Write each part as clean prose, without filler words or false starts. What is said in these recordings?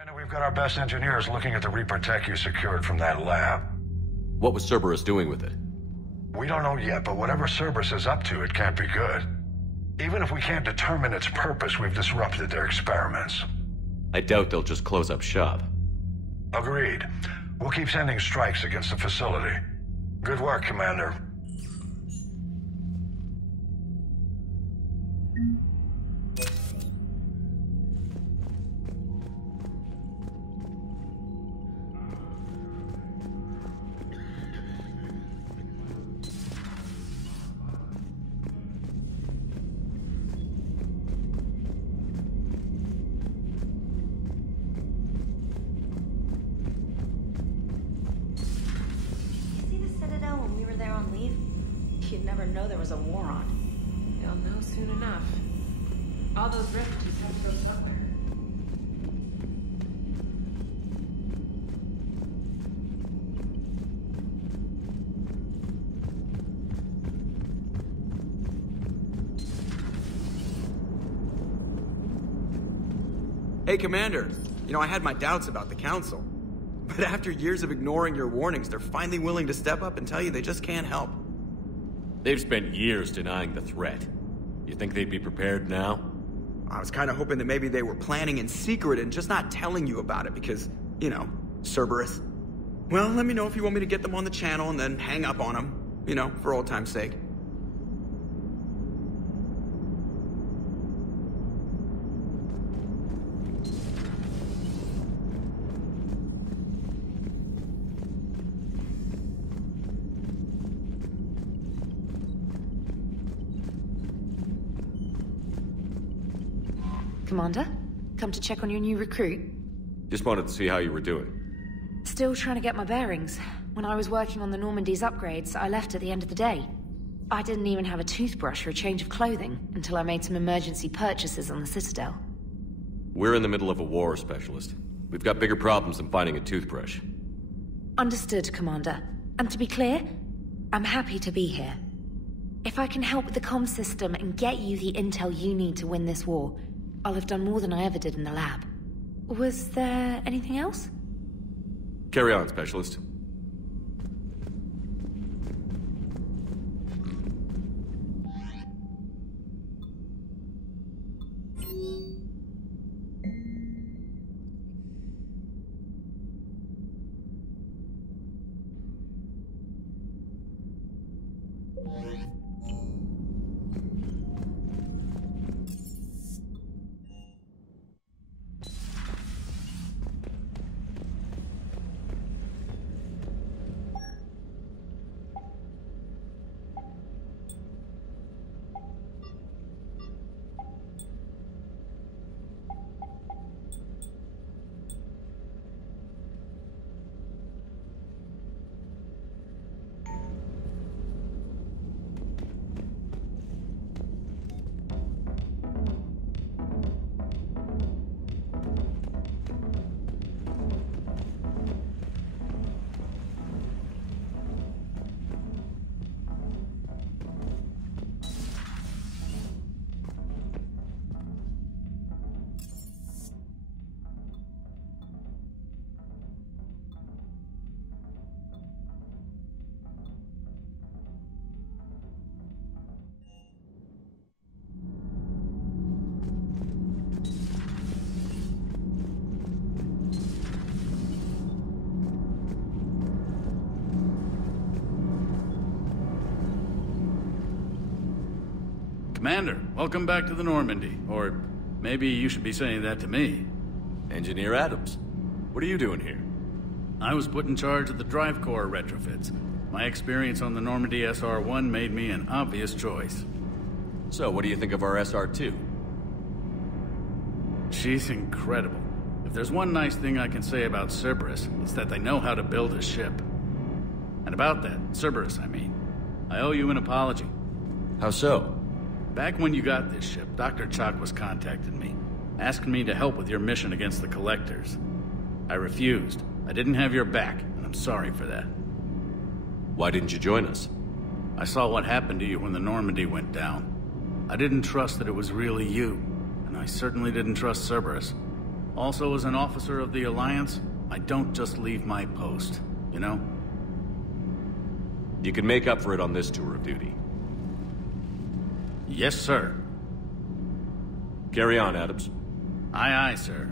Commander, we've got our best engineers looking at the Reaper tech you secured from that lab. What was Cerberus doing with it? We don't know yet, but whatever Cerberus is up to, it can't be good. Even if we can't determine its purpose, we've disrupted their experiments. I doubt they'll just close up shop. Agreed. We'll keep sending strikes against the facility. Good work, Commander. You'd never know there was a war on. You'll know soon enough. All those refugees have to go somewhere. Hey, Commander. You know, I had my doubts about the Council. But after years of ignoring your warnings, they're finally willing to step up and tell you they just can't help. They've spent years denying the threat. You think they'd be prepared now? I was kind of hoping that maybe they were planning in secret and just not telling you about it because, you know, Cerberus. Well, let me know if you want me to get them on the channel and then hang up on them. You know, for old time's sake. Commander, come to check on your new recruit. Just wanted to see how you were doing. Still trying to get my bearings. When I was working on the Normandy's upgrades, I left at the end of the day. I didn't even have a toothbrush or a change of clothing until I made some emergency purchases on the Citadel. We're in the middle of a war, Specialist. We've got bigger problems than finding a toothbrush. Understood, Commander. And to be clear, I'm happy to be here. If I can help with the comm system and get you the intel you need to win this war, I'll have done more than I ever did in the lab. Was there anything else? Carry on, Specialist. Commander, welcome back to the Normandy. Or maybe you should be saying that to me. Engineer Adams, what are you doing here? I was put in charge of the drive core retrofits. My experience on the Normandy SR-1 made me an obvious choice. So, what do you think of our SR-2? She's incredible. If there's one nice thing I can say about Cerberus, it's that they know how to build a ship. And about that, Cerberus, I mean, I owe you an apology. How so? Back when you got this ship, Dr. Chakwas contacted me, asking me to help with your mission against the Collectors. I refused. I didn't have your back, and I'm sorry for that. Why didn't you join us? I saw what happened to you when the Normandy went down. I didn't trust that it was really you, and I certainly didn't trust Cerberus. Also, as an officer of the Alliance, I don't just leave my post, you know? You can make up for it on this tour of duty. Yes, sir. Carry on, Adams. Aye, aye, sir.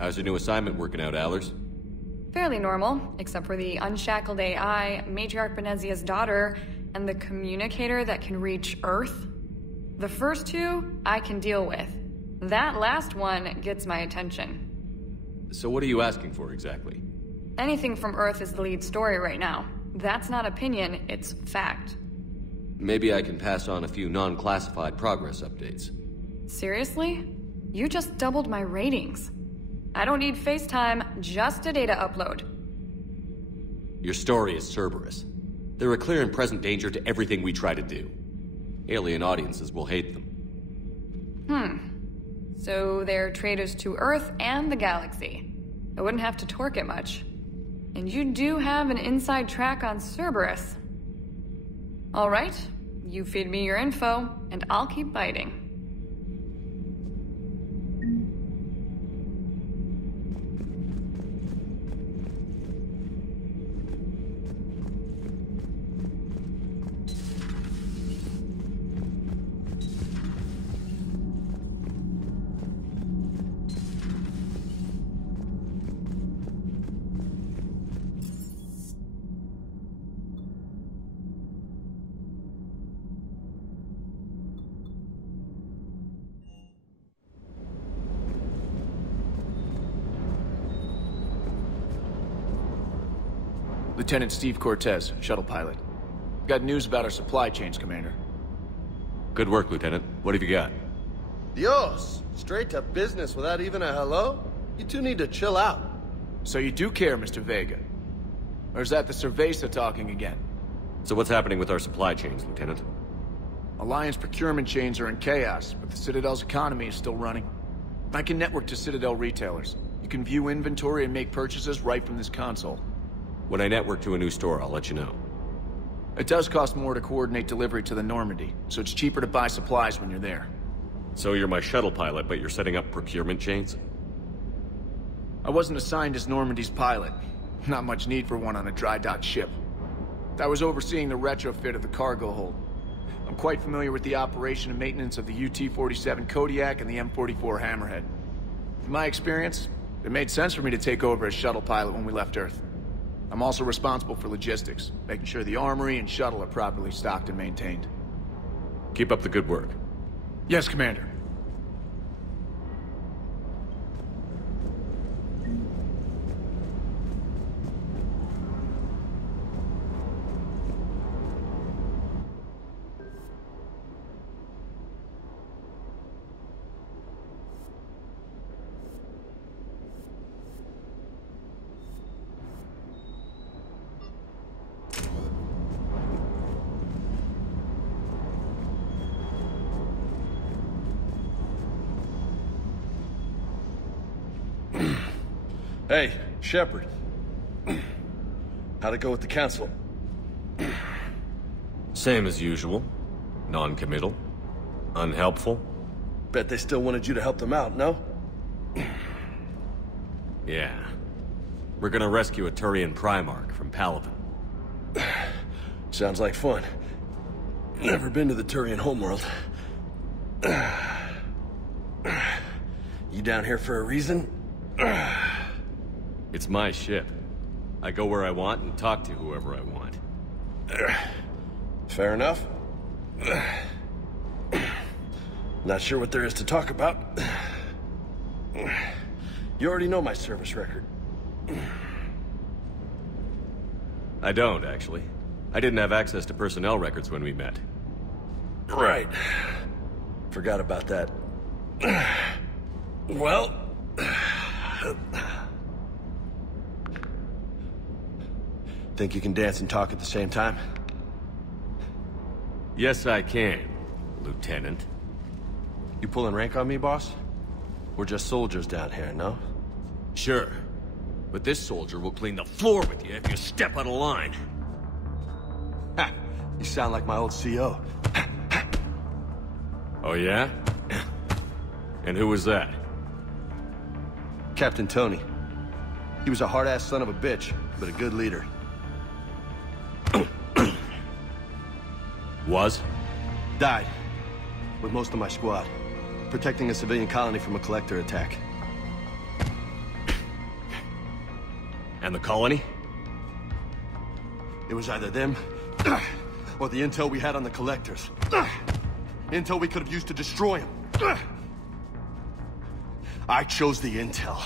How's your new assignment working out, Allers? Fairly normal, except for the unshackled AI, Matriarch Benezia's daughter, and the communicator that can reach Earth. The first two, I can deal with. That last one gets my attention. So what are you asking for, exactly? Anything from Earth is the lead story right now. That's not opinion, it's fact. Maybe I can pass on a few non-classified progress updates. Seriously? You just doubled my ratings. I don't need FaceTime, just a data upload. Your story is Cerberus. They're a clear and present danger to everything we try to do. Alien audiences will hate them. So they're traitors to Earth and the galaxy. I wouldn't have to torque it much. And you do have an inside track on Cerberus. Alright, you feed me your info, and I'll keep biting. Lieutenant Steve Cortez, shuttle pilot. Got news about our supply chains, Commander. Good work, Lieutenant. What have you got? Dios! Straight to business without even a hello? You two need to chill out. So you do care, Mr. Vega? Or is that the Cerveza talking again? So what's happening with our supply chains, Lieutenant? Alliance procurement chains are in chaos, but the Citadel's economy is still running. I can network to Citadel retailers. You can view inventory and make purchases right from this console. When I network to a new store, I'll let you know. It does cost more to coordinate delivery to the Normandy, so it's cheaper to buy supplies when you're there. So you're my shuttle pilot, but you're setting up procurement chains? I wasn't assigned as Normandy's pilot. Not much need for one on a dry dock ship. I was overseeing the retrofit of the cargo hold. I'm quite familiar with the operation and maintenance of the UT-47 Kodiak and the M44 Hammerhead. In my experience, it made sense for me to take over as shuttle pilot when we left Earth. I'm also responsible for logistics, making sure the armory and shuttle are properly stocked and maintained. Keep up the good work. Yes, Commander. Hey, Shepard. How'd it go with the council? Same as usual. Non-committal. Unhelpful. Bet they still wanted you to help them out, no? Yeah. We're gonna rescue a Turian Primarch from Palaven. Sounds like fun. Never been to the Turian homeworld. You down here for a reason? It's my ship. I go where I want and talk to whoever I want. Fair enough. Not sure what there is to talk about. You already know my service record. I don't, actually. I didn't have access to personnel records when we met. Right. Forgot about that. Well... Think you can dance and talk at the same time? Yes, I can, Lieutenant. You pulling rank on me, boss? We're just soldiers down here, no? Sure. But this soldier will clean the floor with you if you step out of line. Ha! You sound like my old CO. Oh, yeah? And who was that? Captain Tony. He was a hard-ass son of a bitch, but a good leader. Was? Died. With most of my squad. Protecting a civilian colony from a collector attack. And the colony? It was either them, or the intel we had on the collectors. Intel we could have used to destroy them. I chose the intel.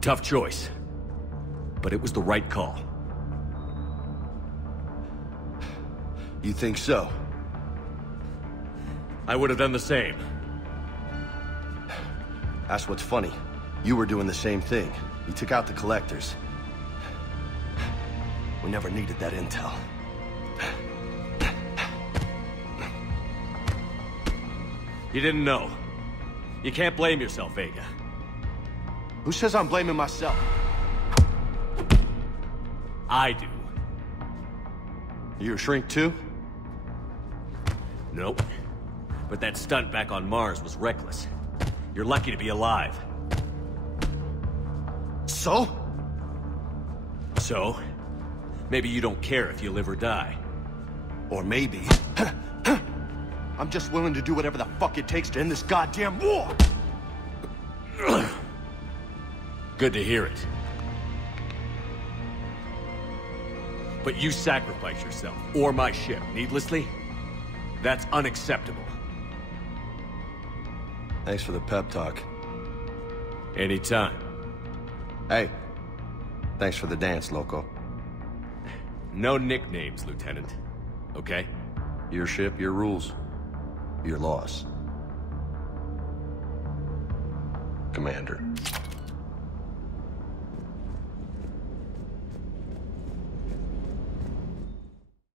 Tough choice. But it was the right call. You think so? I would have done the same. That's what's funny. You were doing the same thing. You took out the collectors. We never needed that intel. You didn't know. You can't blame yourself, Vega. Who says I'm blaming myself? I do. You a shrink too? Nope. But that stunt back on Mars was reckless. You're lucky to be alive. So? So? Maybe you don't care if you live or die. Or maybe... I'm just willing to do whatever the fuck it takes to end this goddamn war! Good to hear it. But you sacrifice yourself, or my ship, needlessly? That's unacceptable. Thanks for the pep talk. Anytime. Hey, thanks for the dance, Loco. No nicknames, Lieutenant. Okay? Your ship, your rules. Your laws. Commander.